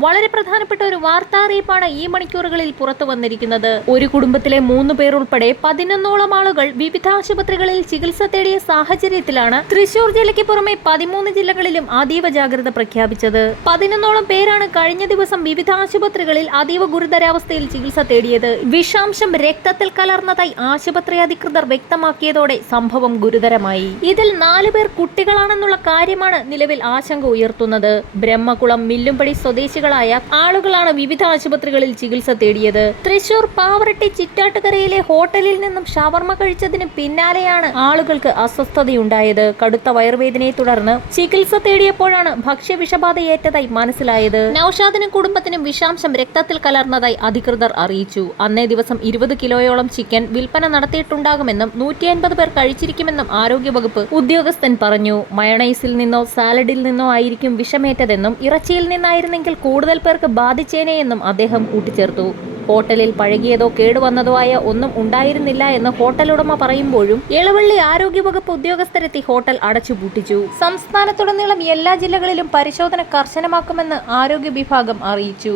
വളരെ പ്രധാനപ്പെട്ട ഒരു വാർത്താ അറിയിപ്പാണ് ഈ മണിക്കൂറുകളിൽ പുറത്തു വന്നിരിക്കുന്നത്. ഒരു കുടുംബത്തിലെ 3 പേർ ഉൾപ്പെടെ 11ഓളം ആളുകൾ വിവിധ ആശുപത്രികളിൽ ചികിത്സ തേടിയ സാഹചര്യത്തിലാണ് തൃശൂർ ജില്ലയ്ക്ക് പുറമെ 13 ജില്ലകളിലും അതീവ ജാഗ്രത പ്രഖ്യാപിച്ചത്. 11ഓളം പേരാണ് കഴിഞ്ഞ ദിവസം വിവിധ ആശുപത്രികളിൽ അതീവ ഗുരുതരാവസ്ഥയിൽ ചികിത്സ തേടിയത്. വിഷാംശം രക്തത്തിൽ കലർന്നതായി ആശുപത്രി അധികൃതർ വ്യക്തമാക്കിയതോടെ സംഭവം ഗുരുതരമായി. ഇതിൽ 4 പേർ കുട്ടികളാണെന്നുള്ള കാര്യമാണ് നിലവിൽ ആശങ്ക ഉയർത്തുന്നത്. ബ്രഹ്മകുളം മില്ലുംപടി സ്വദേശികളായ ആളുകളാണ് വിവിധ ആശുപത്രികളിൽ ചികിത്സ തേടിയത്. തൃശൂർ പാവറട്ടി ചിറ്റാട്ടുകരയിലെ ഹോട്ടലിൽ നിന്നും ഷവർമ കഴിച്ചതിന് പിന്നാലെയാണ് ആളുകൾക്ക് അസ്വസ്ഥതയുണ്ടായത്. കടുത്ത വയറുവേദനയെ തുടർന്ന് ചികിത്സ തേടിയപ്പോഴാണ് ഭക്ഷ്യവിഷബാധയേറ്റതായി മനസ്സിലായത്. നൌഷാദിനും കുടുംബത്തിനും വിഷാംശം രക്തത്തിൽ കലർന്നതായി അധികൃതർ അറിയിച്ചു. അന്നേ ദിവസം 20 കിലോയോളം ചിക്കൻ വിൽപ്പന നടത്തിയിട്ടുണ്ടാകുമെന്നും 150 പേർ കഴിച്ചിരിക്കുമെന്നും ആരോഗ്യവകുപ്പ് ഉദ്യോഗസ്ഥൻ പറഞ്ഞു. മയണൈസിൽ നിന്നോ സാലഡിൽ നിന്നോ ആയിരിക്കും വിഷമേറ്റതെന്നും ഇറച്ചിയിൽ നിന്നായിരുന്നെങ്കിൽ കൂടുതൽ പേർക്ക് ബാധിച്ചേനെയെന്നും അദ്ദേഹം കൂട്ടിച്ചേർത്തു. ഹോട്ടലിൽ പഴകിയതോ കേടുവന്നതോ ആയ ഒന്നും ഉണ്ടായിരുന്നില്ല എന്ന് ഹോട്ടൽ ഉടമ പറയുമ്പോഴും എളവള്ളി ആരോഗ്യവകുപ്പ് ഉദ്യോഗസ്ഥരെത്തി ഹോട്ടൽ അടച്ചുപൂട്ടിച്ചു. സംസ്ഥാനത്തുടനീളം എല്ലാ ജില്ലകളിലും പരിശോധന കർശനമാക്കുമെന്ന് ആരോഗ്യ വിഭാഗം അറിയിച്ചു.